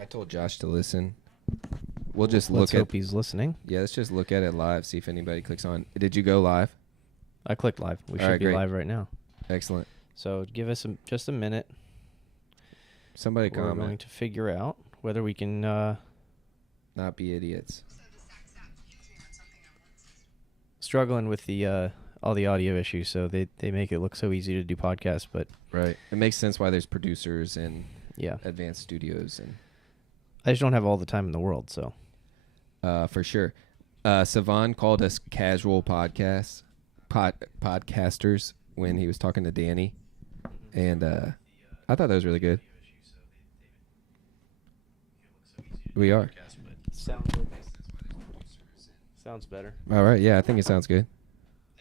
I told Josh to listen. We'll just Let's look hope he's listening. Yeah, let's just look at it live, see if anybody clicks on. Did you go live? I clicked live. We All should right, be great. live right now. Excellent. So give us just a minute. Somebody We're comment. going to figure out whether we can... Not be idiots. struggling with the all the audio issues, so they make it look so easy to do podcasts, but... Right. It makes sense why there's producers and Yeah. advanced studios. And I just don't have all the time in the world, so... for sure. Savan called us casual podcasters when he was talking to Danny. And I thought that was really good. We are. Sounds better. All right. Yeah, I think it sounds good.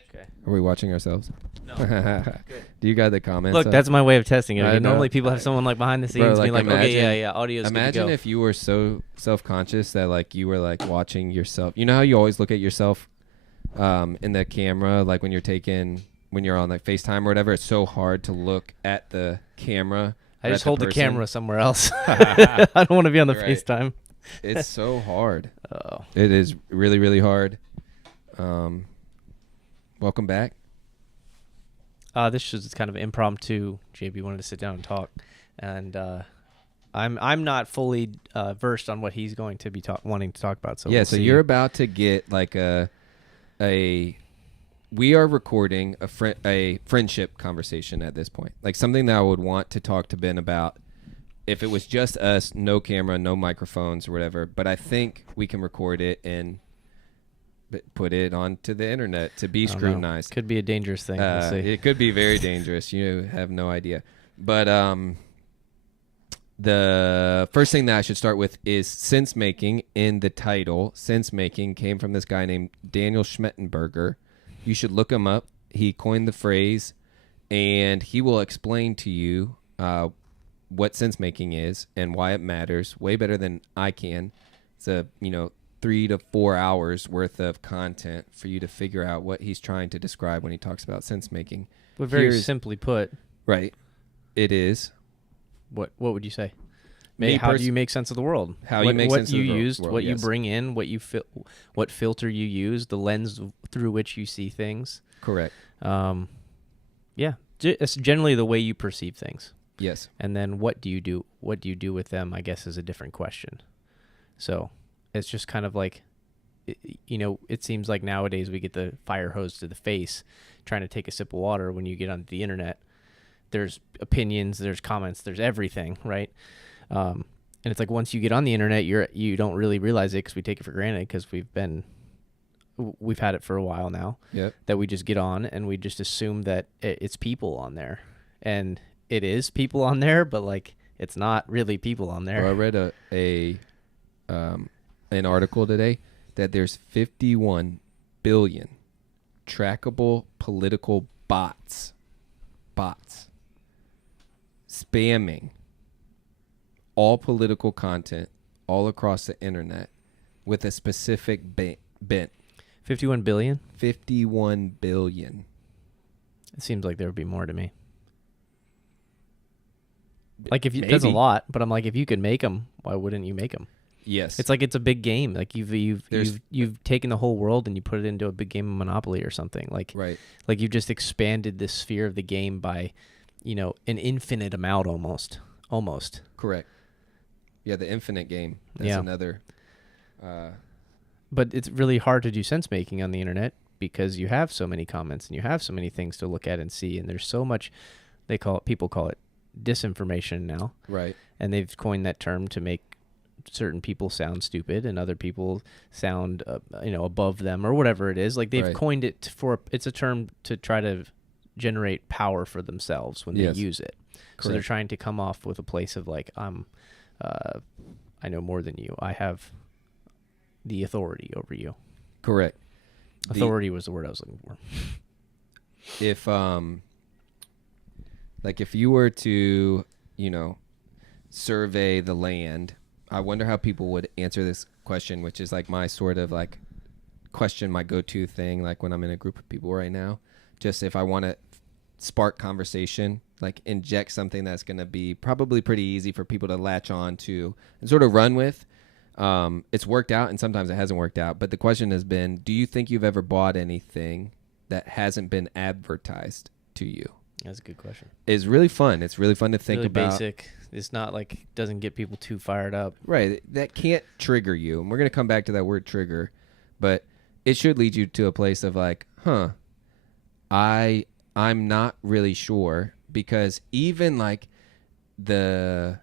Okay. Are we watching ourselves? No. Good. Do you got the comments? Look, that's my way of testing it. I know. Normally people have someone like behind the scenes being like, okay, yeah, audio's good to Imagine go. if you were so self-conscious that like you were like watching yourself. You know how you always look at yourself in the camera, like when you're on like FaceTime or whatever. It's so hard to look at the camera. I just at hold the person. camera somewhere else. I don't want to be on the Right. FaceTime. It's so hard. Oh. It is really, really hard. Welcome back. This is kind of impromptu. JB wanted to sit down and talk, and I'm not fully versed on what he's going to be wanting to talk about. So Yeah, we'll so see. you're about to get like we are recording a friendship conversation at this point. Like something that I would want to talk to Ben about if it was just us, no camera, no microphones or whatever. But I think we can record it and put it onto the internet to be scrutinized. Could be a dangerous thing. We'll see. It could be very dangerous. You have no idea. But the first thing that I should start with is Sensemaking in the title. Sensemaking came from this guy named Daniel Schmettenberger. You should look him up. He coined the phrase, and he will explain to you what sensemaking is and why it matters way better than I can. It's 3 to 4 hours worth of content for you to figure out what he's trying to describe when he talks about sensemaking. But very simply put, right, it is. What would you say? Me How do you make sense of the world? How you make sense of the used, world, what yes. you bring in, what filter you use, the lens through which you see things. Correct. Yeah, it's generally the way you perceive things. Yes. And then what do you do? What do you do with them? I guess is a different question. So it's just kind of like, it seems like nowadays we get the fire hose to the face, trying to take a sip of water. When you get on the internet, there's opinions, there's comments, there's everything, right? And it's like once you get on the internet, you don't really realize it because we take it for granted because we've had it for a while now. Yep. That we just get on and we just assume that it's people on there, and it is people on there, but like it's not really people on there. Well, I read an article today that there's 51 billion trackable political bots spamming all political content all across the internet with a specific bent. 51 billion? 51 billion. It seems like there would be more to me. Like Maybe. That's a lot, but I'm like, if you could make them, why wouldn't you make them? Yes. It's like it's a big game. Like you've taken the whole world and you put it into a big game of Monopoly or something. Like right. Like you've just expanded the sphere of the game by, an infinite amount almost. Correct. Yeah, the infinite game. That's another. But it's really hard to do sense making on the internet because you have so many comments and you have so many things to look at and see, and there's so much. People call it disinformation now. Right. And they've coined that term to make certain people sound stupid and other people sound above them or whatever it is. Like they've coined it it's a term to try to generate power for themselves when they use it. Correct. So they're trying to come off with a place of like, I know more than you. I have the authority over you. Correct. Authority was the word I was looking for. If you were to, survey the land, I wonder how people would answer this question, which is like my sort of like question, my go-to thing, like when I'm in a group of people right now. Just if I want to spark conversation, like inject something that's going to be probably pretty easy for people to latch on to and sort of run with. It's worked out and sometimes it hasn't worked out. But the question has been, do you think you've ever bought anything that hasn't been advertised to you? That's a good question. It's really fun. It's really fun to think really about. Basic. It's not like doesn't get people too fired up. Right. That can't trigger you. And we're going to come back to that word trigger. But it should lead you to a place of like, I'm not really sure. Because even like the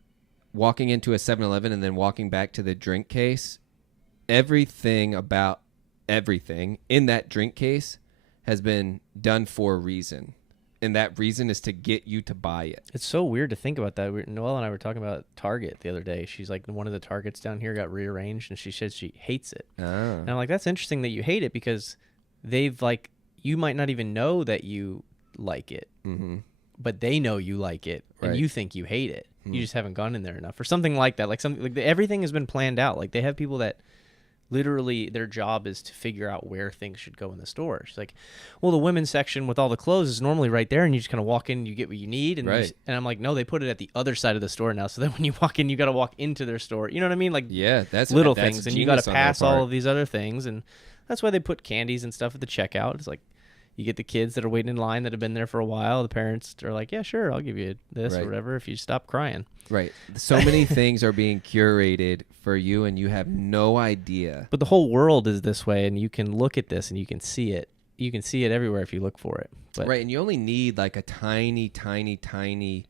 walking into a 7-Eleven and then walking back to the drink case, everything about everything in that drink case has been done for a reason. And that reason is to get you to buy it. It's so weird to think about that. Noelle and I were talking about Target the other day. She's like, one of the Targets down here got rearranged, and she said she hates it. Oh. And I'm like, that's interesting that you hate it, because they've like, you might not even know that you like it, but they know you like it, and you think you hate it. You just haven't gone in there enough, or something like that. Like something like everything has been planned out. Like they have people that literally their job is to figure out where things should go in the store. She's like, well, the women's section with all the clothes is normally right there, and you just kind of walk in and you get what you need. And, and I'm like, no, they put it at the other side of the store now. So then when you walk in, you got to walk into their store. You know what I mean? Like that's little that's things. And you got to pass all of these other things. And that's why they put candies and stuff at the checkout. It's like, you get the kids that are waiting in line that have been there for a while. The parents are like, yeah, sure, I'll give you this or whatever if you stop crying. Right. So many things are being curated for you, and you have no idea. But the whole world is this way, and you can look at this, and you can see it. You can see it everywhere if you look for it. But and you only need like a tiny, tiny, tiny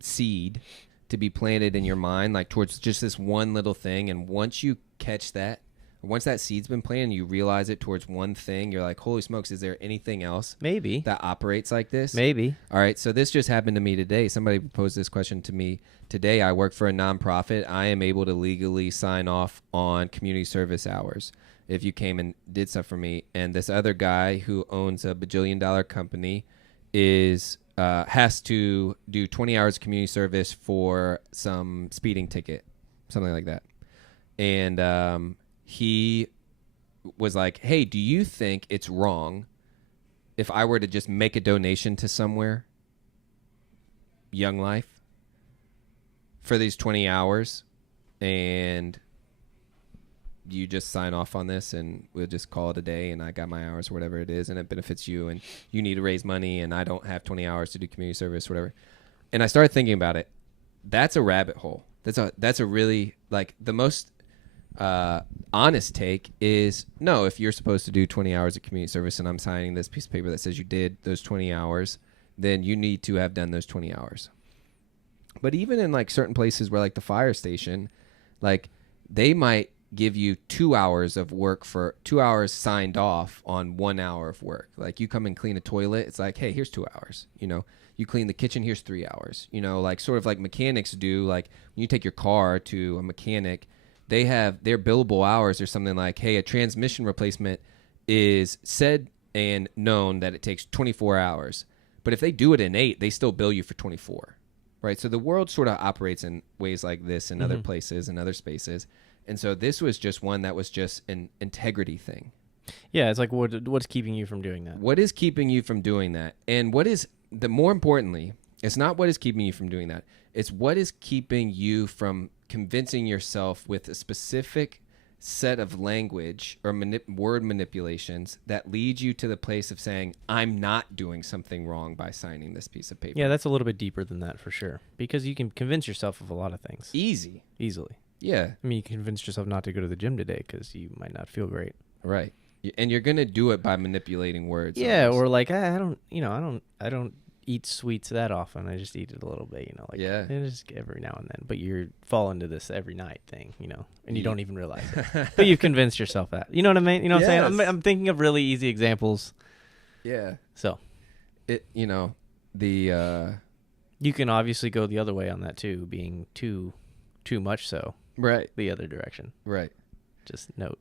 seed to be planted in your mind, like towards just this one little thing. And once you catch that, once that seed's been planted and you realize it towards one thing, you're like, holy smokes, is there anything else maybe that operates like this? Maybe. All right, so this just happened to me today. Somebody posed this question to me today. I work for a nonprofit. I am able to legally sign off on community service hours if you came and did stuff for me. And this other guy who owns a bajillion-dollar company has to do 20 hours of community service for some speeding ticket, something like that. And he was like, hey, do you think it's wrong if I were to just make a donation to somewhere, Young Life, for these 20 hours, and you just sign off on this, and we'll just call it a day, and I got my hours or whatever it is, and it benefits you, and you need to raise money, and I don't have 20 hours to do community service, whatever. And I started thinking about it. That's a rabbit hole. That's a really, like, the most honest take is, no, if you're supposed to do 20 hours of community service and I'm signing this piece of paper that says you did those 20 hours, then you need to have done those 20 hours. But even in like certain places where like the fire station, like they might give you 2 hours of work for 2 hours signed off on 1 hour of work. Like you come and clean a toilet, it's like, hey, here's 2 hours. You know, you clean the kitchen, here's 3 hours. You know, like sort of like mechanics do. Like when you take your car to a mechanic, they have their billable hours or something like, hey, a transmission replacement is said and known that it takes 24 hours. But if they do it in 8, they still bill you for 24, right? So the world sort of operates in ways like this in other places and other spaces. And so this was just one that was just an integrity thing. Yeah, it's like, what's keeping you from doing that? What is keeping you from doing that? And what is, more importantly, it's not what is keeping you from doing that. It's what is keeping you from convincing yourself with a specific set of language or word manipulations that lead you to the place of saying, I'm not doing something wrong by signing this piece of paper. Yeah, that's a little bit deeper than that for sure. Because you can convince yourself of a lot of things. Easily. Yeah. I mean, you convinced yourself not to go to the gym today because you might not feel great. Right. And you're going to do it by manipulating words. Yeah, or like, I don't eat sweets that often. I just eat it a little bit, you know, like just every now and then. But you fall into this every night thing, you know, and you don't even realize it. But you've convinced yourself that. You know what I mean? You know what I'm saying? I'm thinking of really easy examples. Yeah. So it, you know, the you can obviously go the other way on that too, being too much so. Right. The other direction. Right. Just note.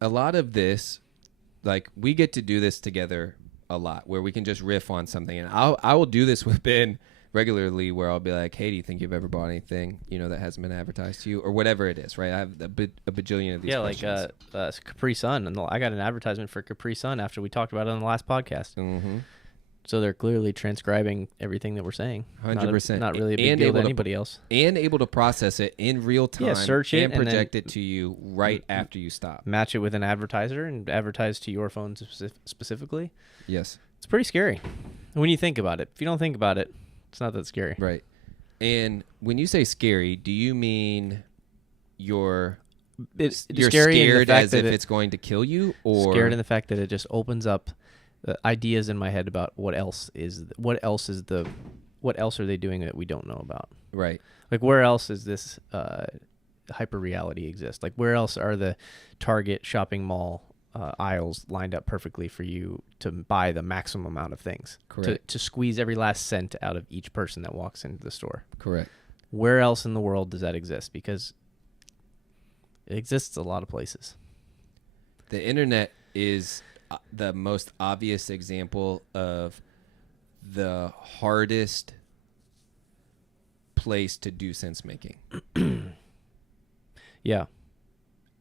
A lot of this, like, we get to do this together a lot, where we can just riff on something. And I will do this with Ben regularly, where I'll be like, hey, do you think you've ever bought anything, you know, that hasn't been advertised to you, or whatever it is, right? I have a bajillion of these questions. Like Capri Sun. And I got an advertisement for Capri Sun after we talked about it on the last podcast. So they're clearly transcribing everything that we're saying. 100%. Not really a big And deal able to to anybody else. And able to process it in real time. Yeah, search it and and project then it to you right after you stop. Match it with an advertiser and advertise to your phone specifically. Yes. It's pretty scary when you think about it. If you don't think about it, it's not that scary. Right. And when you say scary, do you mean you're scared as if it's going to kill you, or scared in the fact that it just opens up the ideas in my head about what else are they doing that we don't know about? Right. Like, where else is this hyper reality exist? Like, where else are the Target shopping mall aisles lined up perfectly for you to buy the maximum amount of things? Correct. To squeeze every last cent out of each person that walks into the store. Correct. Where else in the world does that exist? Because it exists a lot of places. The internet is the most obvious example of the hardest place to do sense making. Yeah.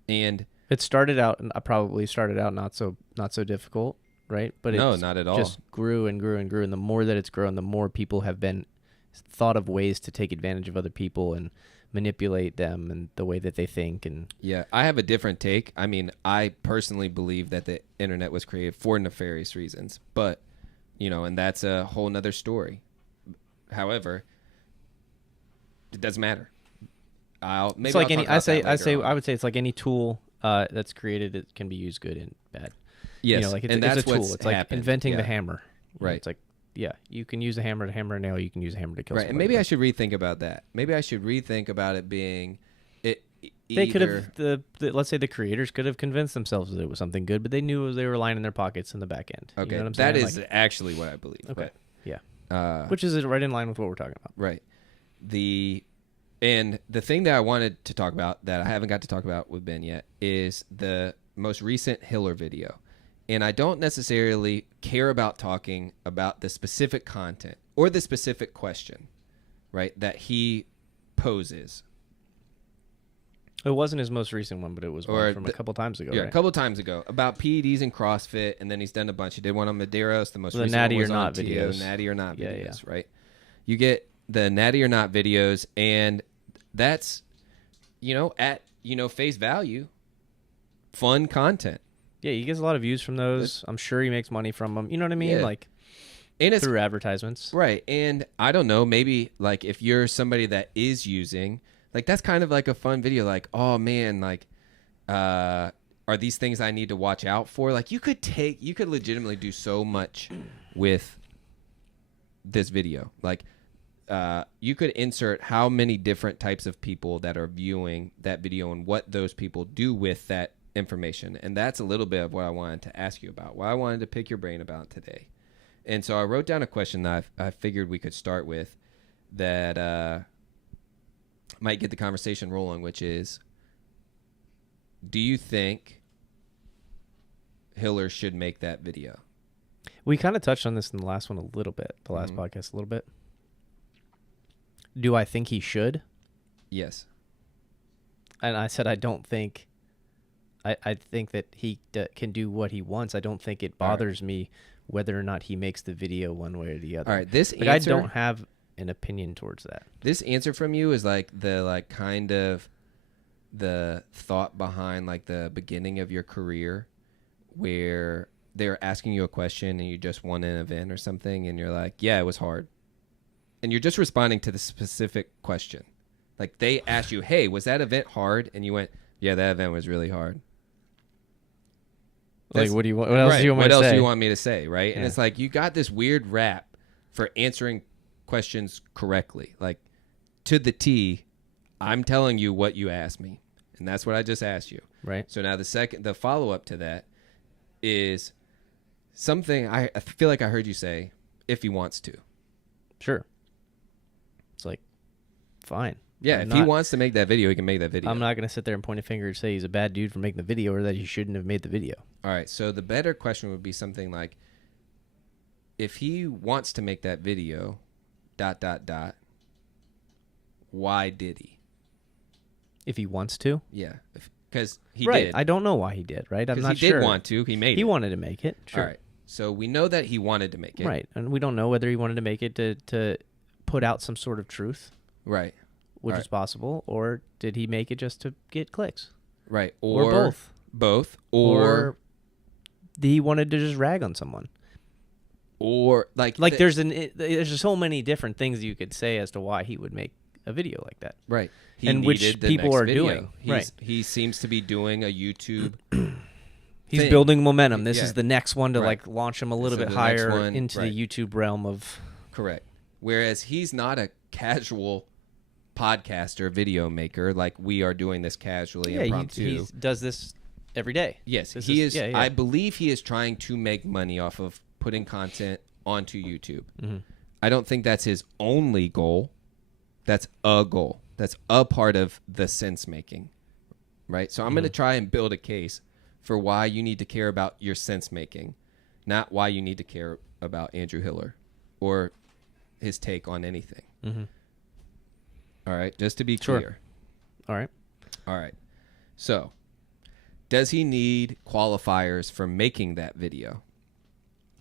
And it started out, and probably started out not so difficult, right? But no, not at all. Just grew and grew and grew, and the more that it's grown, the more people have been thought of ways to take advantage of other people and manipulate them and the way that they think. And yeah, I have a different take. I mean, I personally believe that the internet was created for nefarious reasons, but and that's a whole nother story. However, it doesn't matter. I would say it's like any tool that's created. It can be used good and bad. Yes, like it's that's a tool. It's like happened. inventing the hammer. Right. It's like, yeah, you can use a hammer to hammer a nail. You can use a hammer to kill. Right, and maybe I should rethink about that. Maybe I should rethink about it being it. They could have let's say the creators could have convinced themselves that it was something good, but they knew they were lining their pockets in the back end. Okay, you know what I'm saying? That is actually what I believe. Okay, but, yeah, which is right in line with what we're talking about. Right. And the thing that I wanted to talk about that I haven't got to talk about with Ben yet is the most recent Hiller video. And I don't necessarily care about talking about the specific content or the specific question, right, that he poses. It wasn't his most recent one, but it was one from a couple times ago. Yeah, right? a couple times ago about PEDs and CrossFit, and then he's done a bunch. He did one on Madeiros, the most recent natty one was or on not TO, videos. natty or not videos, Yeah. right? You get the natty or not videos, and that's at face value, fun content. Yeah, he gets a lot of views from those. I'm sure he makes money from them. You know what I mean? Yeah. Like, and it's through advertisements. Right. And I don't know, maybe like if you're somebody that is using, like that's kind of like a fun video. Like, oh man, like, are these things I need to watch out for? Like you could legitimately do so much with this video. Like, you could insert how many different types of people that are viewing that video and what those people do with that information. And that's a little bit of what I wanted to ask you about, what I wanted to pick your brain about today. And so I wrote down a question that I figured we could start with that might get the conversation rolling, which is, do you think Hiller should make that video? We kind of touched on this in the last one a little bit, the last podcast a little bit. Do I think he should? Yes. And I said I don't think. I think that he can do what he wants. I don't think it bothers me whether or not he makes the video one way or the other. All right, this answer, I don't have an opinion towards that. This answer from you is like the kind of the thought behind like the beginning of your career where they're asking you a question and you just won an event or something and you're like, yeah, it was hard. And you're just responding to the specific question. Like they asked you, hey, was that event hard? And you went, yeah, that event was really hard. Like, what do you want? What else do you want me to say? What else do you want me to say, right? Yeah. And it's like you got this weird rap for answering questions correctly. Like, to the T, I'm telling you what you asked me. And that's what I just asked you. Right. So now the follow-up to that is something I feel like I heard you say, if he wants to. Sure. It's like, fine. Yeah, if he wants to make that video, he can make that video. I'm not going to sit there and point a finger and say he's a bad dude for making the video or that he shouldn't have made the video. All right, so the better question would be something like, if he wants to make that video, ... why did he? If he wants to? Yeah, because he right. did. I don't know why he did, right? I'm not sure. He did want to. He made it. He wanted to make it. Sure. All right. So we know that he wanted to make it. Right. And we don't know whether he wanted to make it to put out some sort of truth, Right. which All is possible, or did he make it just to get clicks? Right. Or both. Both. Or he wanted to just rag on someone. Or like there's so many different things you could say as to why he would make a video like that. Right. He and which needed the people next are video. doing. Right. He seems to be doing a YouTube He's thing. building momentum. This Yeah. is the next one to Right. like launch him a little This bit is the next higher one. into Right. the YouTube realm of. Correct. Whereas he's not a casual podcaster, video maker, like we are doing this casually, impromptu. He does this every day. Yes, This he is. Yeah, yeah. I believe he is trying to make money off of putting content onto YouTube. Mm-hmm. I don't think that's his only goal. That's a goal. That's a part of the sense making, right? So I'm going to try and build a case for why you need to care about your sense making, not why you need to care about Andrew Hiller or his take on anything. Mm-hmm. All right, just to be Sure. clear. All right. So, does he need qualifiers for making that video?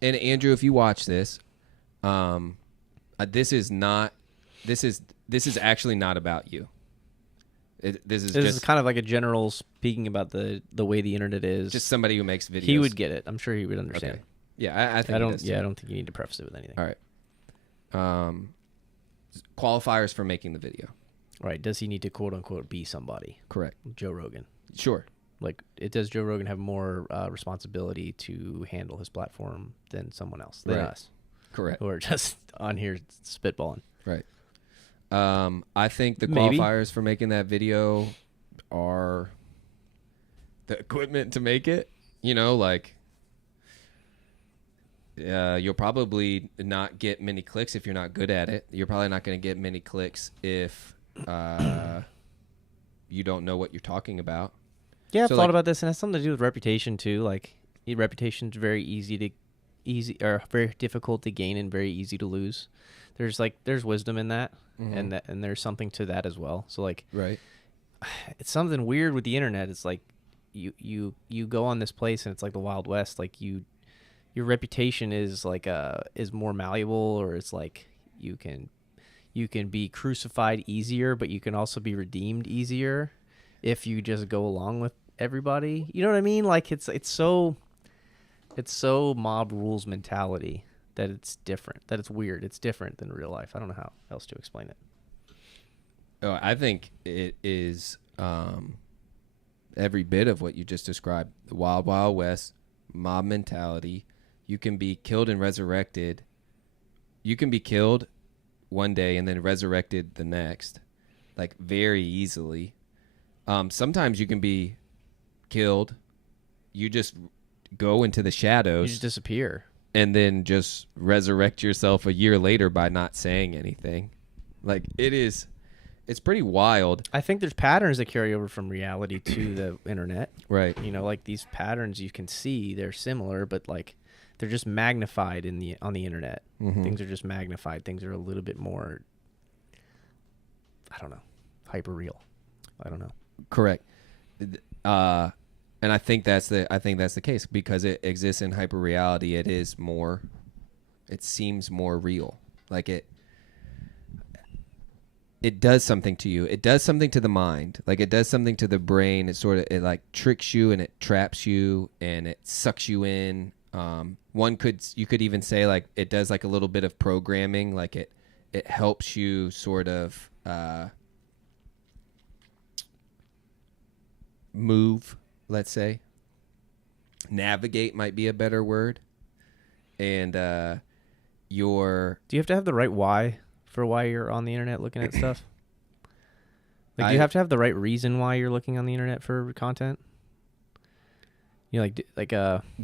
And Andrew, if you watch this, this is actually not about you. This is kind of like a general speaking about the way the internet is. just somebody who makes videos. he would get it. I'm sure he would understand. Okay. Yeah, I think I he don't. does Yeah, too. I don't think you need to preface it with anything. All right. Qualifiers for making the video. Right? Does he need to quote unquote be somebody? Correct. Joe Rogan. Sure. Like, does Joe Rogan have more responsibility to handle his platform than someone else, than Right. us, Correct. who are just on here spitballing? Right. I think the Maybe. qualifiers for making that video are the equipment to make it. You know, like you'll probably not get many clicks if you're not good at it. You're probably not going to get many clicks if you don't know what you're talking about. Yeah, I've So, thought like- about this, and it has something to do with reputation too. Like, reputation's very very difficult to gain and very easy to lose. There's wisdom in that, Mhm. and there's something to that as well. So like, Right. it's something weird with the internet. It's like you go on this place and it's like the Wild West. Like your reputation is like is more malleable, or it's like you can be crucified easier, but you can also be redeemed easier if you just go along with everybody. You know what I mean? Like it's so mob rules mentality that it's different. That it's weird. It's different than real life. I don't know how else to explain it. Oh, I think it is every bit of what you just described. The Wild Wild West, mob mentality. You can be killed and resurrected. You can be killed one day and then resurrected the next, like very easily. Sometimes you can be killed. You just go into the You shadows just disappear. and then just resurrect yourself a year later by not saying anything. Like it's pretty wild. I think there's patterns that carry over from reality to the internet. Right. You know, like these patterns you can see, they're similar, but like they're just magnified on the internet. Mhm. Things are just magnified. Things are a little bit more, I don't know, hyper real. I don't know. Correct. And I think that's the case because it exists in hyper reality. It seems more real. Like it does something to you. It does something to the mind. Like it does something to the brain. It like tricks you and it traps you and it sucks you in. You could even say like it does like a little bit of programming. Like it helps you sort of move, let's say. Navigate might be a better word. And Do you have to have the right why for why you're on the internet looking at stuff? Like, do you have to have the right reason why you're looking on the internet for content? You know, like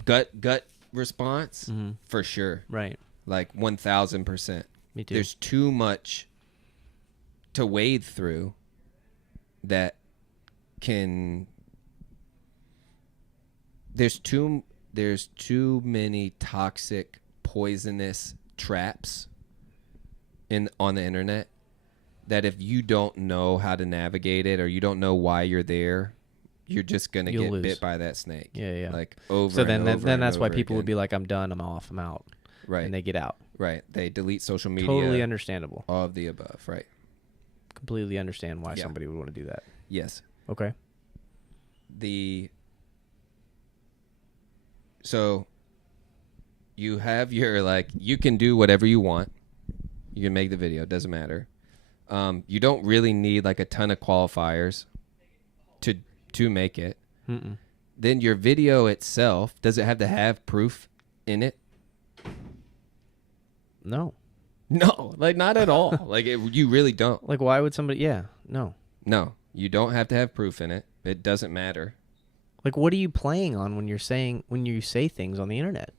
gut response for sure. right. Like 1,000%. Me too. There's too much to wade through that can. There's too many toxic, poisonous traps on the internet that if you don't know how to navigate it or you don't know why you're there, you're just gonna You'll get lose. bit by that snake. Yeah. Like over. So then, and over then and that's why over people would again. be like, "I'm done. I'm off. I'm out," Right. and they get out. Right. They delete social media. Totally understandable. All of the above. Right. Completely understand why Yeah. somebody would want to do that. Yes. Okay. So you have your, like, you can do whatever you want. You can make the video. It doesn't matter. You don't really need like a ton of qualifiers to make it. Mm-mm. Then your video itself, does it have to have proof in it? No. No, like not at all. Like you really don't. Like, why would somebody? Yeah. No. No, you don't have to have proof in it. It doesn't matter. Like, what are you playing on when you say things on the internet?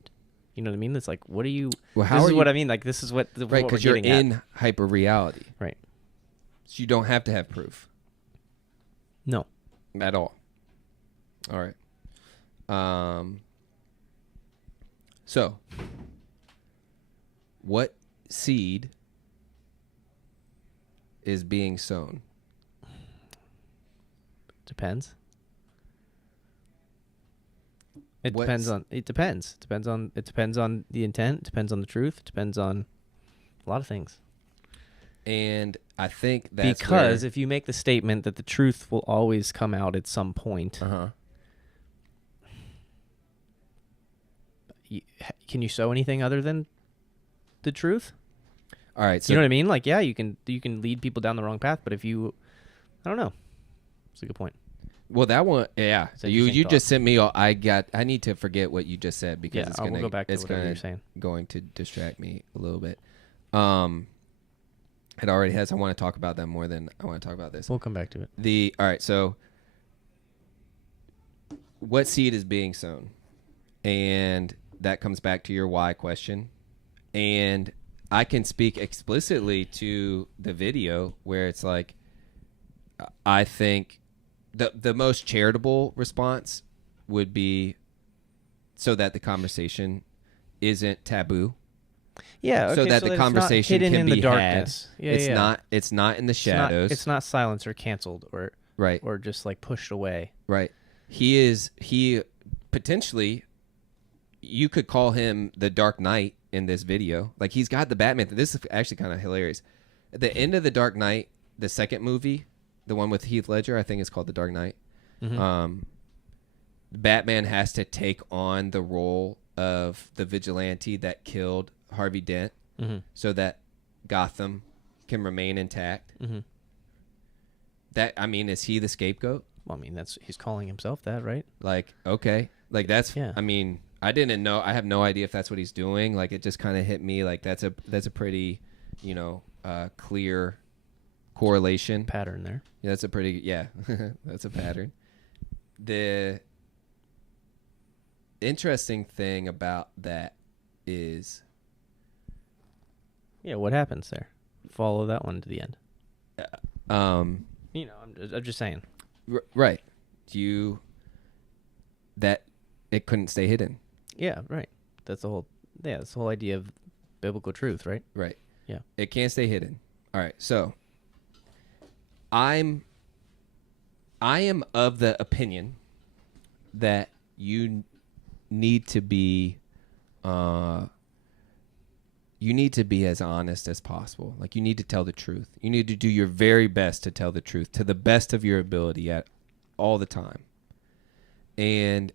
You know what I mean? It's like, what are you? Well, how this are is you, what I mean. Like, this is what right? Because Because you're in hyper reality. Right. So you don't have to have proof No. at all. All right. So what seed is being sown? Depends. It depends on the intent, depends on the truth, depends on a lot of things. And I think that's because if you make the statement that the truth will always come out at some point, can you sow anything other than the truth? All right, so you know what I mean? Like, yeah, you can lead people down the wrong path, but if you, I don't know. It's a good point. Well, that one, yeah. It's an You interesting just sent me. I need to forget what you just said because it's I gonna will go back to it's whatever gonna you're saying. going to distract me a little bit. It already has. I want to talk about that more than I want to talk about this. We'll come back to it. All right. So, what seed is being sown, and that comes back to your why question, and I can speak explicitly to the video where it's like, I think the most charitable response would be so that the conversation isn't taboo. Yeah, okay, so that the conversation can be had. Yeah, it's not in the shadows. It's not silenced or canceled or right or just like pushed away. Right. He potentially, you could call him the Dark Knight in this video. Like, he's got the Batman. This is actually kind of hilarious. At the end of the Dark Knight, the second movie, the one with Heath Ledger, I think it's called The Dark Knight. Mm-hmm. Batman has to take on the role of the vigilante that killed Harvey Dent, so that Gotham can remain intact. Mm-hmm. That, I mean, is he the scapegoat? Well, I mean, he's calling himself that, right? Like, okay, like that's. Yeah. I mean, I didn't know. I have no idea if that's what he's doing. Like, it just kind of hit me. Like, that's a pretty, clear correlation pattern there. Yeah, that's a pretty. Yeah, that's a pattern. The interesting thing about that is, yeah, what happens there? Follow that one to the end. I'm just saying. Right. That it couldn't stay hidden. Yeah, right. That's the whole idea of biblical truth, right? Right. Yeah. It can't stay hidden. All right. So I am of the opinion that you need to be as honest as possible. Like, you need to tell the truth. You need to do your very best to tell the truth to the best of your ability at all the time. And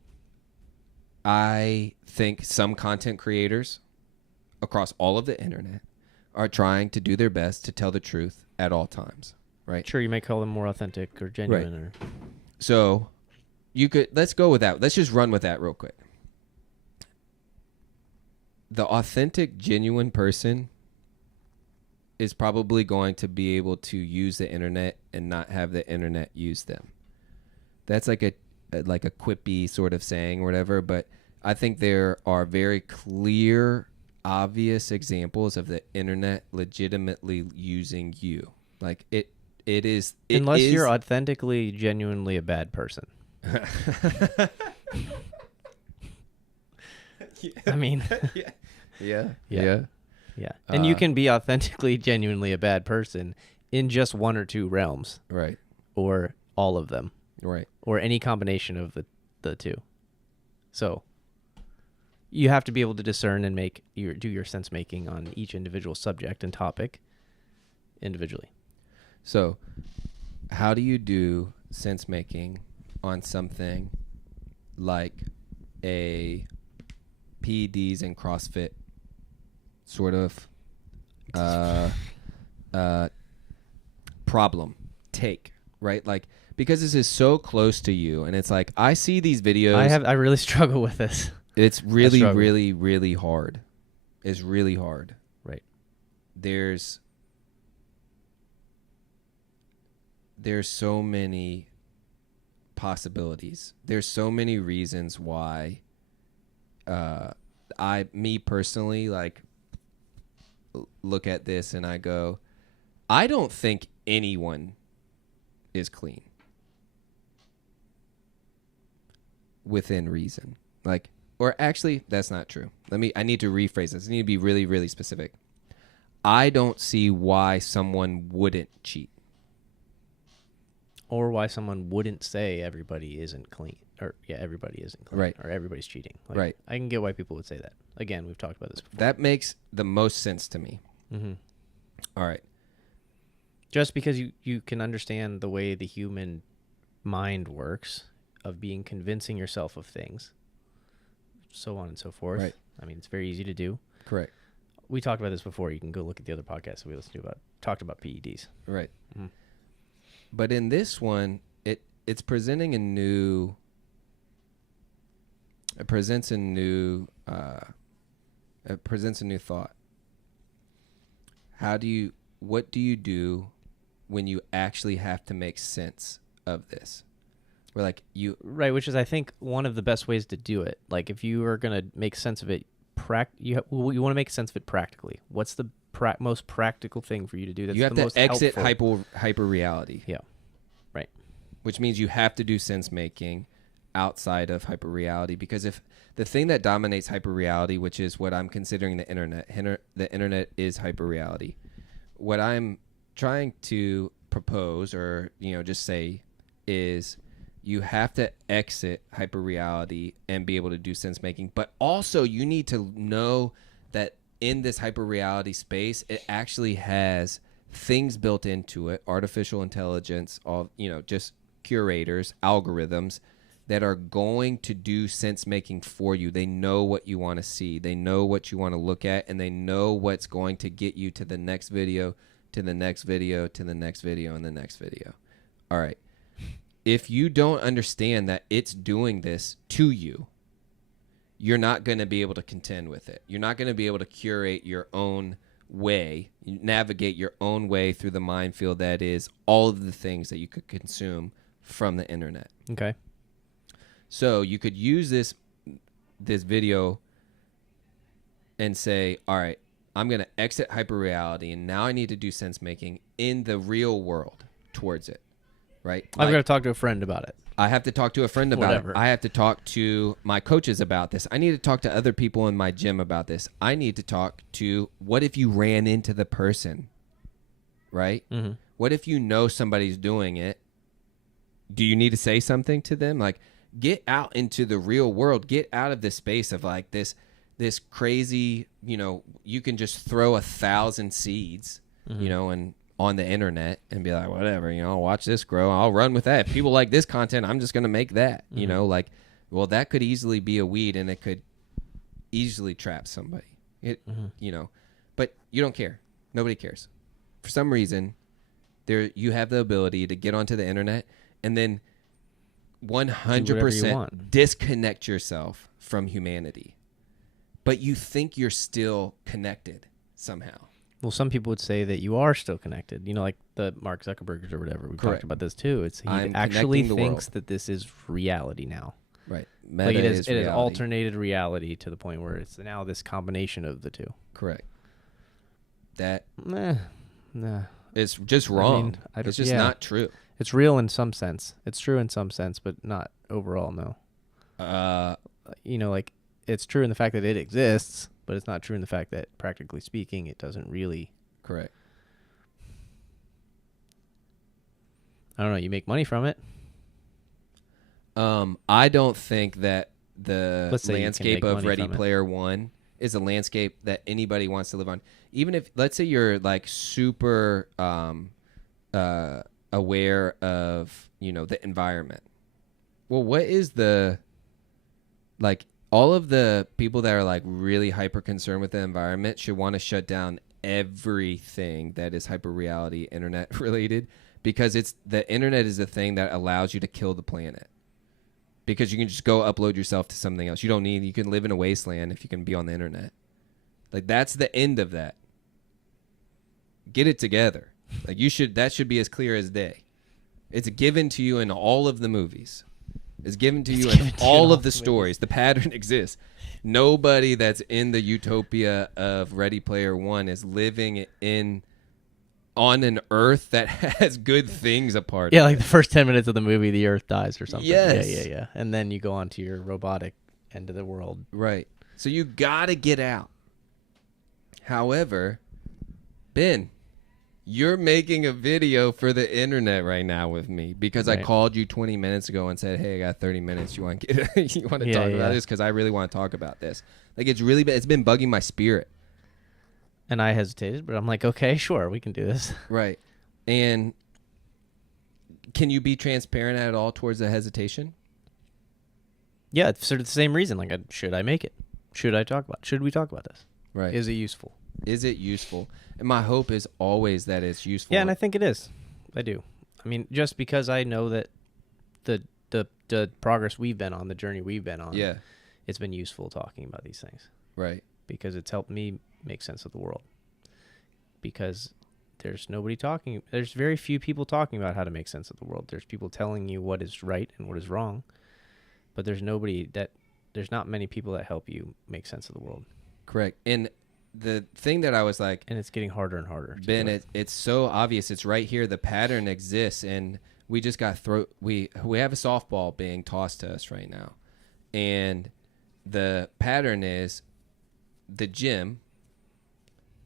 I think some content creators across all of the internet are trying to do their best to tell the truth at all times, right? Sure, you may call them more authentic or genuine. Right. Or so let's go with that. Let's just run with that real quick. The authentic, genuine person is probably going to be able to use the internet and not have the internet use them. That's like a quippy sort of saying or whatever, but I think there are very clear, obvious examples of the internet legitimately using you. Like, it is. Unless you're authentically, genuinely a bad person. I mean, yeah. And you can be authentically, genuinely a bad person in just one or two realms, right, or all of them, right. or any combination of the two. So you have to be able to discern and do your sense making on each individual subject and topic individually. So how do you do sense making on something like a PEDs and CrossFit sort of problem take, right? Like, because this is so close to you, and it's like, I see these videos. I really struggle with this. It's really, really, really hard. It's really hard. Right. There's so many possibilities. There's so many reasons why me personally, like, look at this and I go, I don't think anyone is clean within reason. Like, or actually, that's not true. I need to rephrase this. I need to be really, really specific. I don't see why someone wouldn't cheat. Or why someone wouldn't say everybody isn't clean. Or, yeah, everybody isn't clean. Right. Or everybody's cheating. Like, right. I can get why people would say that. Again, we've talked about this before. That makes the most sense to me. Mm-hmm. All right. Just because you can understand the way the human mind works of being convincing yourself of things, so on and so forth. Right. I mean, it's very easy to do. Correct. We talked about this before. You can go look at the other podcasts that we listened to talked about PEDs. Right. Mm-hmm. But in this one, it's presenting a new. It presents a new. It presents a new thought. What do you do when you actually have to make sense of this? Where, like, right, which is, I think, one of the best ways to do it. Like, if you are going to make sense of it, you want to make sense of it practically. What's the most practical thing for you to do? That's you have the to most exit helpful? hyper reality. Yeah, right. Which means you have to do sense making outside of hyper reality, because if the thing that dominates hyper reality, which is what I'm considering the internet is hyper reality. What I'm trying to propose, or just say, is you have to exit hyper reality and be able to do sense making, but also you need to know that in this hyper reality space, it actually has things built into it, artificial intelligence, all just curators, algorithms that are going to do sense making for you. They know what you want to see, they know what you want to look at, and they know what's going to get you to the next video, to the next video, to the next video, and the next video. All right. If you don't understand that it's doing this to you, you're not going to be able to contend with it. You're not going to be able to curate your own way, navigate your own way through the minefield that is all of the things that you could consume from the internet. Okay. So you could use this video and say, all right, I'm going to exit hyperreality, and now I need to do sense making in the real world towards it, right? I've got to talk to a friend about it. I have to talk to a friend about it. I have to talk to my coaches about this. I need to talk to other people in my gym about this. I need to talk to, what if you ran into the person, right? Mm-hmm. What if you know somebody's doing it? Do you need to say something to them? Like, get out into the real world. Get out of this space of like this crazy, you can just throw 1,000 seeds, mm-hmm. And on the internet and be like, whatever, I'll watch this grow. I'll run with that. If people like this content, I'm just going to make that, mm-hmm. Well, that could easily be a weed, and it could easily trap somebody, mm-hmm. But you don't care. Nobody cares. For some reason, you have the ability to get onto the internet and then 100% disconnect yourself from humanity, but you think you're still connected somehow. Well, some people would say that you are still connected. Like the Mark Zuckerbergers or whatever. We've talked about this too. He actually thinks that this is reality now. Right. Like it is alternated reality to the point where it's now this combination of the two. Correct. That nah. It's just wrong. It's just not true. It's real in some sense. It's true in some sense, but not overall, no. Like it's true in the fact that it exists, but it's not true in the fact that, practically speaking, it doesn't really. Correct. I don't know. You make money from it. I don't think that the Let's say you can landscape make of money Ready from it. Player One is a landscape that anybody wants to live on. Even if, let's say, you're like super aware of, the environment. Well, what is the, like, all of the people that are like really hyper concerned with the environment should want to shut down everything that is hyper reality internet related, because the internet is the thing that allows you to kill the planet. Because you can just go upload yourself to something else. You can live in a wasteland if you can be on the internet. Like, that's the end of that. Get it together. Like, that should be as clear as day. It's given to you in all of the movies. It's given to you in all of the stories. The pattern exists. Nobody that's in the utopia of Ready Player One is living on an Earth that has good things apart. Yeah, like the first 10 minutes of the movie, the Earth dies or something. Yes. Yeah. And then you go on to your robotic end of the world. Right. So you got to get out. However, Ben, you're making a video for the internet right now with me because I called you 20 minutes ago and said, "Hey, I got 30 minutes. You want to talk about this? Because I really want to talk about this." Like, it's been bugging my spirit. And I hesitated, but I'm like, okay, sure, we can do this. Right. And can you be transparent at all towards the hesitation? Yeah, it's sort of the same reason. Like, should I make it? Should we talk about this? Right. Is it useful? Is it useful? And my hope is always that it's useful. Yeah, and I think it is. I do. I mean, just because I know that the progress we've been on, the journey we've been on, it's been useful talking about these things. Right. Because it's helped me make sense of the world. Because there's very few people talking about how to make sense of the world. There's people telling you what is right and what is wrong, but there's not many people that help you make sense of the world. Correct. And the thing that I was like, and it's getting harder and harder. Ben, it's so obvious. It's right here. The pattern exists, and we just got we have a softball being tossed to us right now, and the pattern is the gym.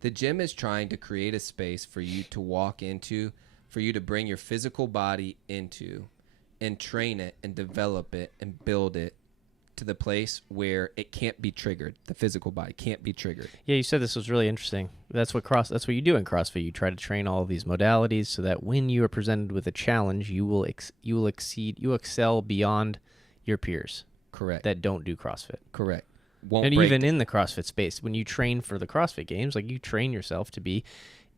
The gym is trying to create a space for you to walk into, for you to bring your physical body into, and train it and develop it and build it to the place where it can't be triggered. The physical body can't be triggered. Yeah, you said this was really interesting. That's what you do in CrossFit. You try to train all of these modalities so that when you are presented with a challenge, you will excel beyond your peers. Correct. That don't do CrossFit. Correct. Even in the CrossFit space, when you train for the CrossFit Games, like, you train yourself to be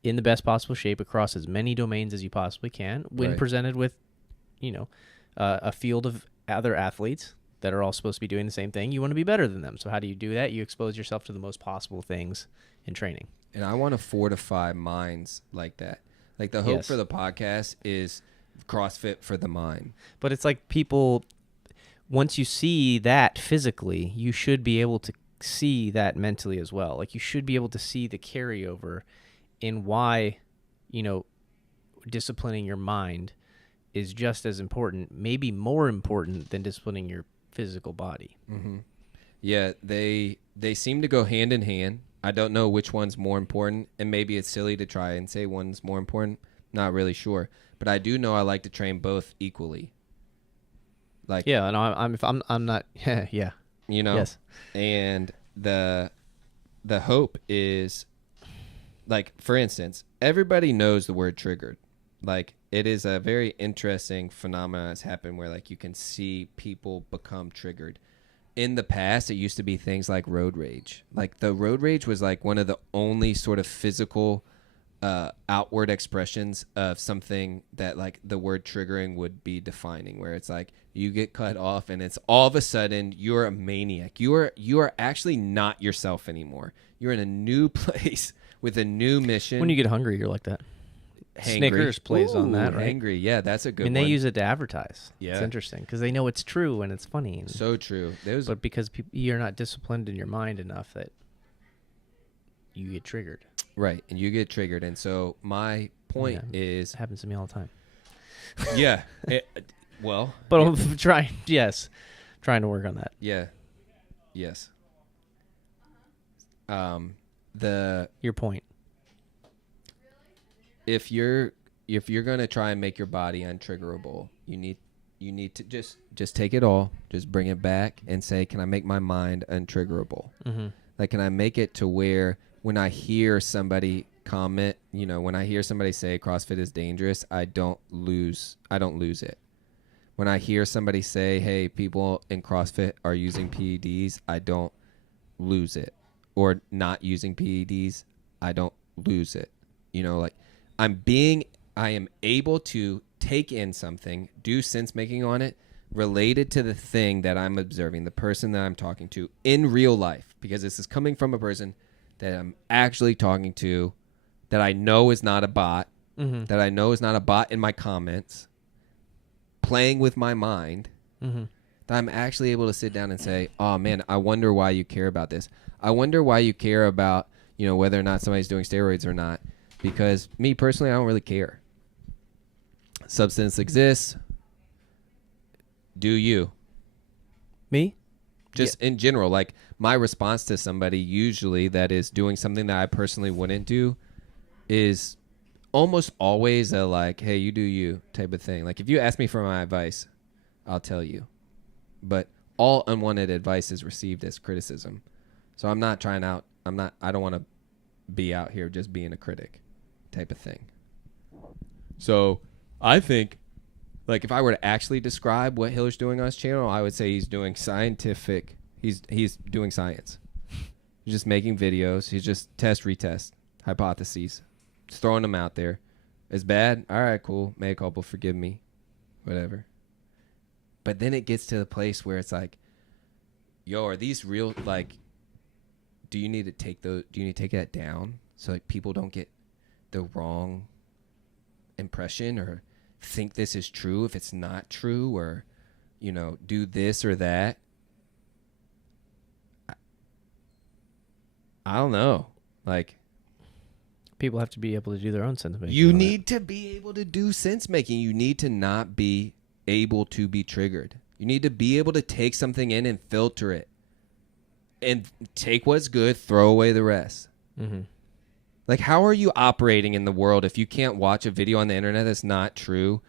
in the best possible shape across as many domains as you possibly can when presented with, a field of other athletes that are all supposed to be doing the same thing. You want to be better than them. So how do you do that? You expose yourself to the most possible things in training. And I want to fortify minds like that. Like, the hope for the podcast is CrossFit for the mind. But it's like people, once you see that physically, you should be able to see that mentally as well. Like, you should be able to see the carryover in why, disciplining your mind is just as important, maybe more important than disciplining your physical body. Mm-hmm. Yeah, they seem to go hand in hand. I don't know which one's more important, and maybe it's silly to try and say one's more important. Not really sure, but I do know I like to train both equally. Like, yeah, and I'm not. Yeah, Yes. And the hope is, like, for instance, everybody knows the word triggered. Like, it is a very interesting phenomenon that's happened where, like, you can see people become triggered. In the past, it used to be things like road rage. Like, the road rage was like one of the only sort of physical outward expressions of something that, like, the word triggering would be defining, where it's like you get cut off and it's all of a sudden you're a maniac. You are actually not yourself anymore. You're in a new place with a new mission. When you get hungry, you're like that. Hangry. Snickers plays on that, right? Hangry, yeah, that's a good one. They use it to advertise. Yeah. It's interesting because they know it's true and it's funny. So true. But because you're not disciplined in your mind enough, that you get triggered. Right, and you get triggered. And so my point is... It happens to me all the time. Yeah. But I'm trying to work on that. Yeah. Yes. Your point. If you're going to try and make your body untriggerable, you need you need to just take it all, just bring it back and say, can I make my mind untriggerable? Mm-hmm. Like, can I make it to where when I hear somebody comment, when I hear somebody say CrossFit is dangerous, I don't lose it. When I hear somebody say, hey, people in CrossFit are using PEDs, I don't lose it. Or not using PEDs, I don't lose it. Like I am able to take in something, do sense making on it, related to the thing that I'm observing, the person that I'm talking to in real life, because this is coming from a person that I'm actually talking to, that I know is not a bot, that I know is not a bot in my comments, playing with my mind, that I'm actually able to sit down and say, oh man, I wonder why you care about this. I wonder why you care about, whether or not somebody's doing steroids or not. Because me personally, I don't really care. Substance exists. Do you? Me? Just in general, like my response to somebody usually that is doing something that I personally wouldn't do is almost always a like, hey, you do you type of thing. Like if you ask me for my advice, I'll tell you. But all unwanted advice is received as criticism. So I don't want to be out here just being a critic type of thing. So I think, like, if I were to actually describe what Hiller's doing on his channel, I would say he's doing scientific. He's doing science. He's just making videos. He's just retest hypotheses. Just throwing them out there. It's bad. All right, cool. Mea culpa, forgive me. Whatever. But then it gets to the place where it's like, yo, are these real? Like, do you need to take that down so like people don't get the wrong impression or think this is true if it's not true, or do this or that? I don't know. Like, people have to be able to do their own sense making. You need to be able to do sense making. You need to not be able to be triggered. You need to be able to take something in and filter it and take what's good, throw away the rest. Like, how are you operating in the world if you can't watch a video on the internet that's not true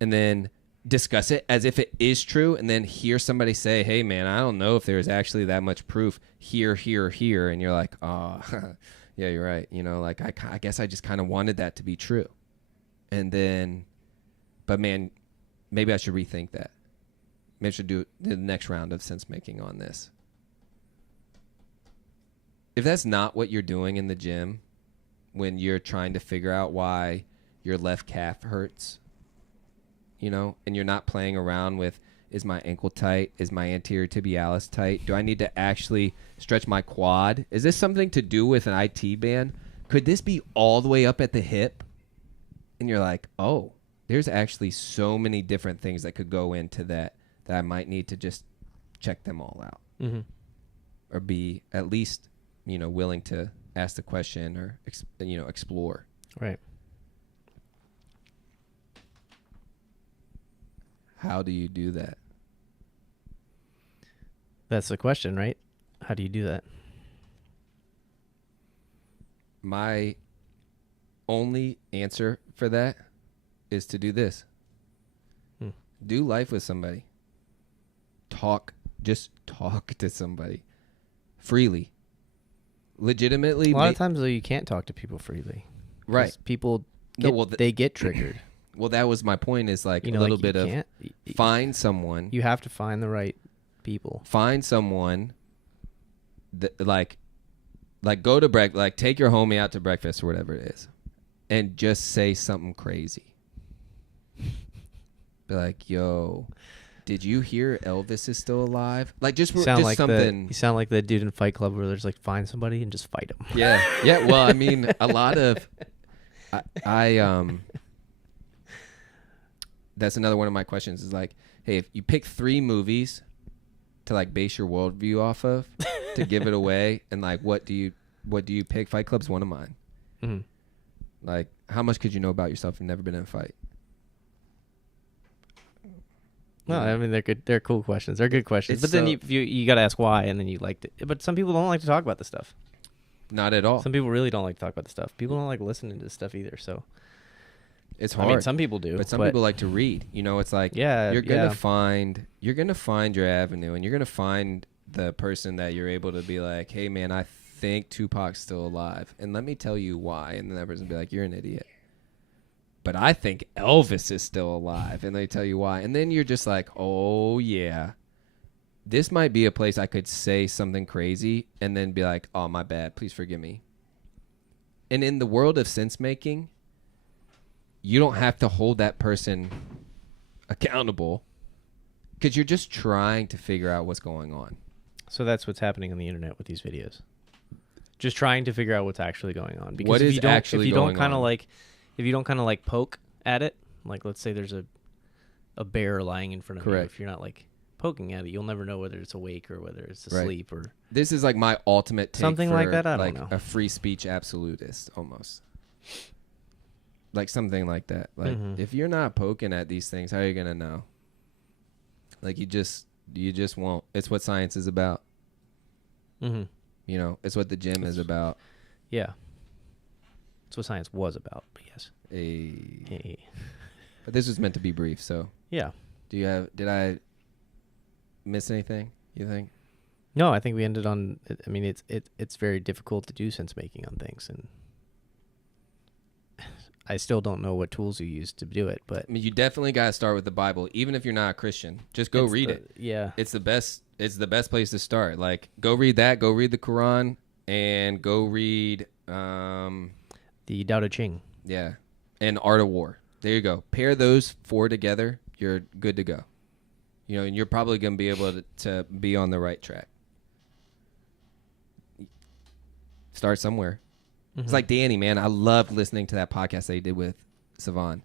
and then discuss it as if it is true, and then hear somebody say, hey man, I don't know if there's actually that much proof here, and you're like, oh, yeah, you're right. Like I guess I just kind of wanted that to be true. And then, but man, maybe I should rethink that. Maybe I should do the next round of sense making on this. If that's not what you're doing in the gym when you're trying to figure out why your left calf hurts, and you're not playing around with, is my ankle tight? Is my anterior tibialis tight? Do I need to actually stretch my quad? Is this something to do with an IT band? Could this be all the way up at the hip? And you're like, oh, there's actually so many different things that could go into that I might need to just check them all out. Or be at least, willing to ask the question or, explore. Right. How do you do that? That's the question, right? How do you do that? My only answer for that is to do this. Do life with somebody. Just talk to somebody freely. Legitimately. A lot of times, though, you can't talk to people freely. Right. People, they get triggered. Well, that was my point, is like a little bit of find someone. You have to find the right people. Find someone that like go to breakfast, like take your homie out to breakfast or whatever it is, and just say something crazy. Be like, yo, did you hear Elvis is still alive? Like just like something. You sound like the dude in Fight Club where there's like, find somebody and just fight them. Yeah. Yeah. Well, I mean, a lot of, that's another one of my questions is like, hey, if you pick 3 movies to like base your worldview off of to give it away, and like, what do you pick? Fight Club's one of mine. Like, how much could you know about yourself if you've never been in a fight? No, I mean, they're good. They're cool questions. They're good questions. But then you got to ask why, and then you like to. But some people don't like to talk about this stuff. Not at all. Some people really don't like to talk about this stuff. People don't like listening to this stuff either. So It's hard. I mean, some people do, but some people like to read. You know, it's like you're gonna find your avenue, and you're gonna find the person that you're able to be like, hey man, I think Tupac's still alive, and let me tell you why. And then that person will be like, you're an idiot. But I think Elvis is still alive, and they tell you why. And then you're just like, oh yeah, this might be a place I could say something crazy and then be like, oh my bad, please forgive me. And in the world of sense making, you don't have to hold that person accountable because you're just trying to figure out what's going on. So that's what's happening on the internet with these videos. Just trying to figure out what's actually going on. Because what is actually if you going don't kind of on? like, if you don't kind of like poke at it, like let's say there's a bear lying in front of you. Correct. If you're not like poking at it, you'll never know whether it's awake or whether it's asleep or This is like my ultimate take something for like that. I like don't know. a free speech absolutist almost. Like something like that. Like if you're not poking at these things, how are you gonna know? Like you just won't. It's what science is about. Mm-hmm. You know, it's what the gym is about. Yeah. That's what science was about, but yes. Hey. But this was meant to be brief, so. Yeah. Did I miss anything, you think? No, I think we ended on, I mean, it's very difficult to do sense making on things, and I still don't know what tools you use to do it, but I mean, you definitely got to start with the Bible, even if you're not a Christian. Just go read it. Yeah. It's the best place to start. Like, go read that, go read the Quran, and go read the Tao Te Ching. Yeah. And Art of War. There you go. Pair those 4 together, you're good to go. You know, and you're probably going to be able to be on the right track. Start somewhere. Mm-hmm. It's like Danny, man. I loved listening to that podcast that he did with Savan,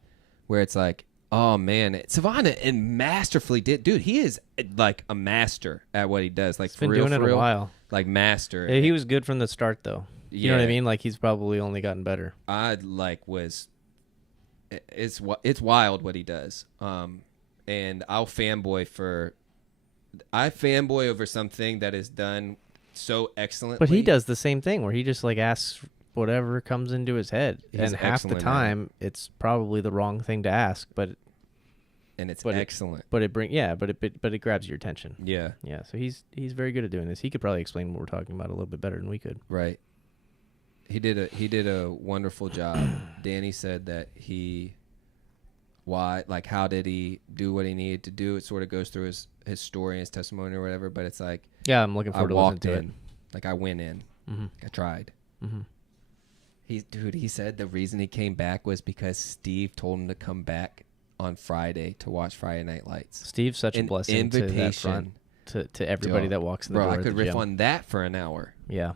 where it's like, oh man, Savan and masterfully did. Dude, he is like a master at what he does. Like, He's been doing it a while. Like master. Yeah, he was good from the start, though. You know what I mean? Like, he's probably only gotten better. It's wild what he does. And I fanboy over something that is done so excellently. But he does the same thing where he just like asks whatever comes into his head, and half the time it's probably the wrong thing to ask, but excellent. But it grabs your attention. Yeah. Yeah. So he's very good at doing this. He could probably explain what we're talking about a little bit better than we could. Right. He did a wonderful job. Danny said that how did he do what he needed to do? It sort of goes through his story and his testimony or whatever, but it's like, yeah, I'm looking forward to listening to it. Like, I went in. Mm-hmm. I tried. Mm-hmm. He said the reason he came back was because Steve told him to come back on Friday to watch Friday Night Lights. Steve's such a blessing to that front, to everybody that walks in the door. Bro, I could riff on that for an hour. Yeah.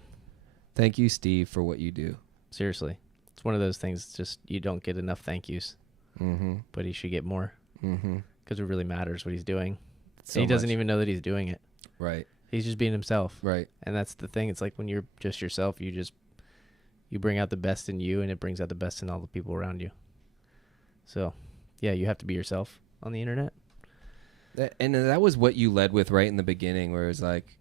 Thank you, Steve, for what you do. Seriously. It's one of those things, just you don't get enough thank yous. Mm-hmm. But he should get more. Mm-hmm. Because it really matters what he's doing. So he doesn't even know that he's doing it. Right. He's just being himself. Right. And that's the thing. It's like when you're just yourself, you bring out the best in you, and it brings out the best in all the people around you. So, yeah, you have to be yourself on the internet. And that was what you led with right in the beginning, where it was like,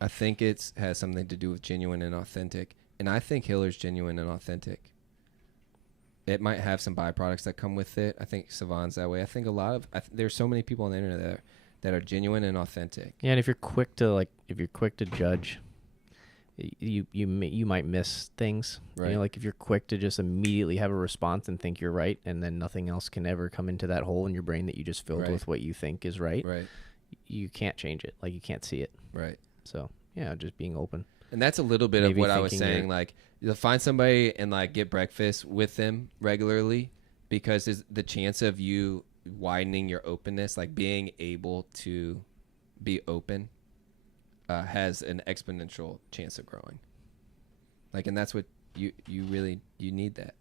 I think it has something to do with genuine and authentic. And I think Hiller's genuine and authentic. It might have some byproducts that come with it. I think Savan's that way. I think there's so many people on the internet that are genuine and authentic. Yeah, and if you're quick to judge, you might miss things. Right. You know, like if you're quick to just immediately have a response and think you're right, and then nothing else can ever come into that hole in your brain that you just filled with what you think is right. Right. You can't change it. Like, you can't see it. Right. So, yeah, just being open. And that's a little bit of what I was saying. Like, you'll find somebody and like get breakfast with them regularly, because there's the chance of you widening your openness, like being able to be open, has an exponential chance of growing. Like, and that's what you need that.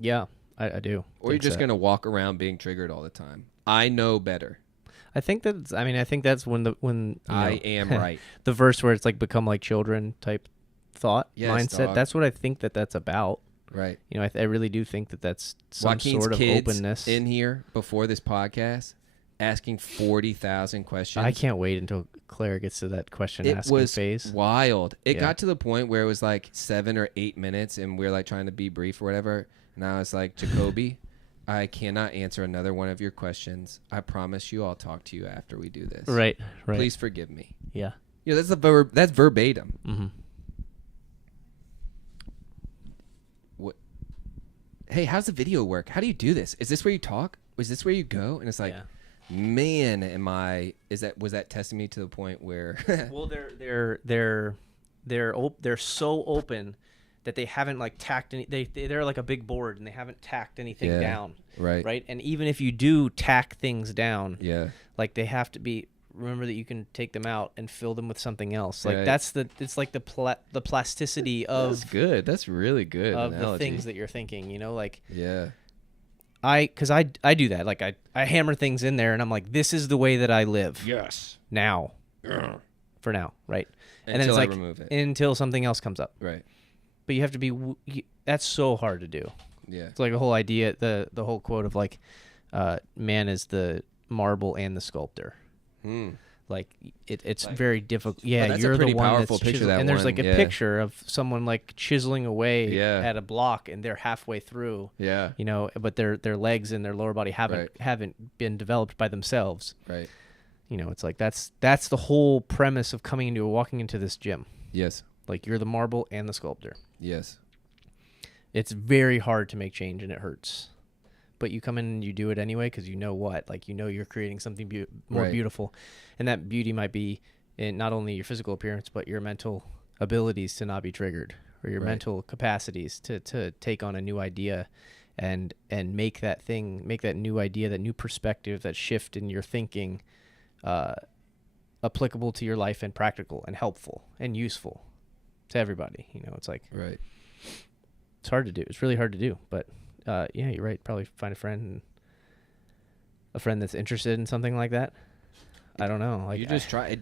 Yeah, I do. Or you're just going to walk around being triggered all the time. I know better. I think that's when I am right. The verse where it's like become like children type thought, mindset. Dog. That's what I think that's about. Right. You know, I really do think that's some Joaquin's sort of kids openness in here before this podcast asking 40,000 questions. I can't wait until Claire gets to that question asking phase. It was wild. It got to the point where it was like 7 or 8 minutes, and we are like trying to be brief or whatever. And I was like, Jacoby, I cannot answer another one of your questions. I promise you I'll talk to you after we do this. Right. Please forgive me. Yeah. You know, that's verbatim. Mm-hmm. What? Hey, how's the video work? How do you do this? Is this where you talk? Is this where you go? And it's like, man, was that testing me to the point where well, they're so open that they haven't like tacked any. They're like a big board and they haven't tacked anything down. Right. And even if you do tack things down, like they have to be. Remember that you can take them out and fill them with something else. Like it's like the plasticity of. That's good. That's really good of analogy. the things that you're thinking. You know, like because I do that. Like I hammer things in there and I'm like, this is the way that I live. Yes. Now. For now, right? And Until then it's I remove it. until something else comes up. Right. But you have to be. That's so hard to do. Yeah. It's like the whole idea, the whole quote of like, man is the marble and the sculptor. Like it's like, very difficult. Yeah, that's you're a pretty the one powerful that's picture. and there's like a picture of someone like chiseling away Yeah. at a block, and they're halfway through. Yeah. You know, but their legs and their lower body haven't been developed by themselves. Right. You know, it's like that's the whole premise of walking into this gym. Yes. Like you're the marble and the sculptor. Yes. It's very hard to make change, and it hurts. But you come in and you do it anyway because you know what? Like, you know you're creating something more beautiful. And that beauty might be in not only your physical appearance, but your mental abilities to not be triggered, or your mental capacities to take on a new idea and make that new idea, that new perspective, that shift in your thinking applicable to your life and practical and helpful and useful to everybody. You know, it's like... Right. It's hard to do. It's really hard to do, but... yeah, you're right. Probably find a friend that's interested in something like that. I don't know. Like you just try.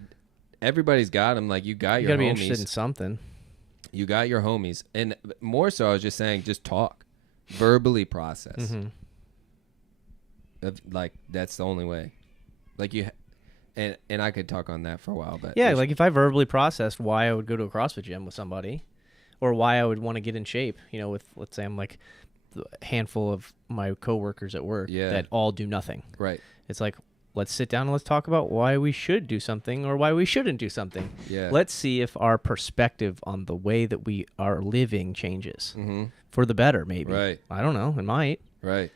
Everybody's got them. Like you got your gotta homies. be interested in something. You got your homies, and more so, I was just saying, just talk, verbally process. Mm-hmm. Like that's the only way. Like you, and I could talk on that for a while, but yeah, like if I verbally processed why I would go to a CrossFit gym with somebody, or why I would want to get in shape, you know, with let's say I'm like. A handful of my coworkers at work that all do nothing. Right. It's like, let's sit down and let's talk about why we should do something or why we shouldn't do something. Yeah. Let's see if our perspective on the way that we are living changes for the better, maybe. Right. I don't know. It might. Right.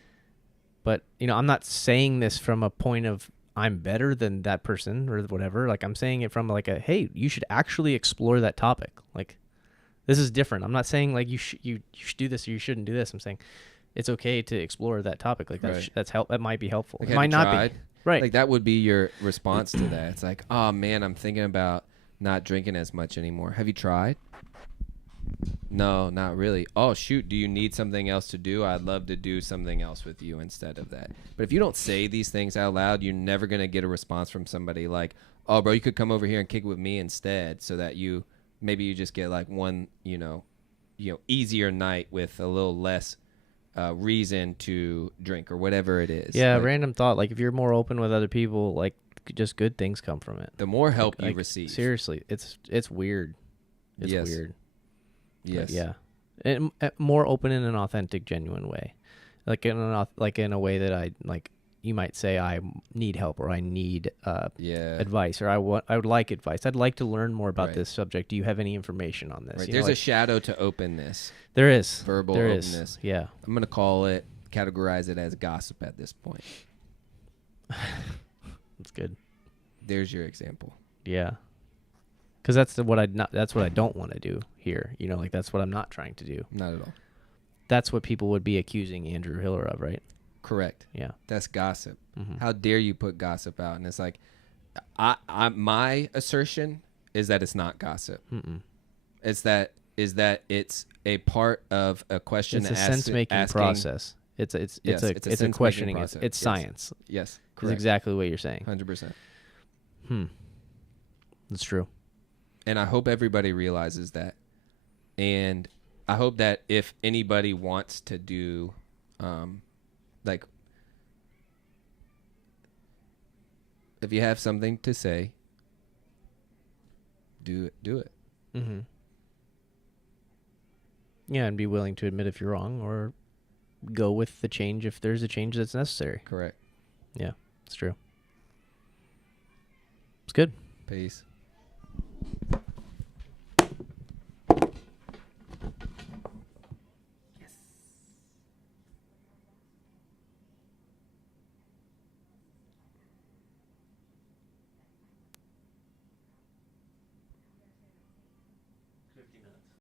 But, you know, I'm not saying this from a point of I'm better than that person or whatever. Like, I'm saying it from like a, hey, you should actually explore that topic. Like, this is different. I'm not saying like you should do this or you shouldn't do this. I'm saying it's okay to explore that topic. Like that might be helpful. Like, it might not be. Right. Like that would be your response to that. It's like, oh man, I'm thinking about not drinking as much anymore. Have you tried? No, not really. Oh shoot, do you need something else to do? I'd love to do something else with you instead of that. But if you don't say these things out loud, you're never gonna get a response from somebody like, oh bro, you could come over here and kick it with me instead, so that maybe you just get like one, you know, easier night with a little less reason to drink or whatever it is. Yeah, like, random thought. Like if you're more open with other people, like just good things come from it. The more help you like, receive. Seriously, it's weird. It's weird. Yes. But yeah, and more open in an authentic, genuine way, like in a way that I like. You might say I need help or I need advice or I would like advice. I'd like to learn more about this subject. Do you have any information on this? Right. There's a shadow to openness. There is. Verbal there openness. Is. Yeah. I'm going to categorize it as gossip at this point. That's good. There's your example. Yeah. Because that's what I don't want to do here. You know, like that's what I'm not trying to do. Not at all. That's what people would be accusing Andrew Hiller of, right? Correct. Yeah. That's gossip. Mm-hmm. How dare you put gossip out? And it's like, my assertion is that it's not gossip. Mm-mm. Is that it's a part of a question. It's a sense-making process. It's a questioning. Process. It's science. Yes. Correct. It's exactly what you're saying. 100%. That's true. And I hope everybody realizes that. And I hope that if anybody wants to do, like, if you have something to say, do it. Mm-hmm. Yeah, and be willing to admit if you're wrong or go with the change if there's a change that's necessary. Correct. Yeah, it's true. It's good. Peace.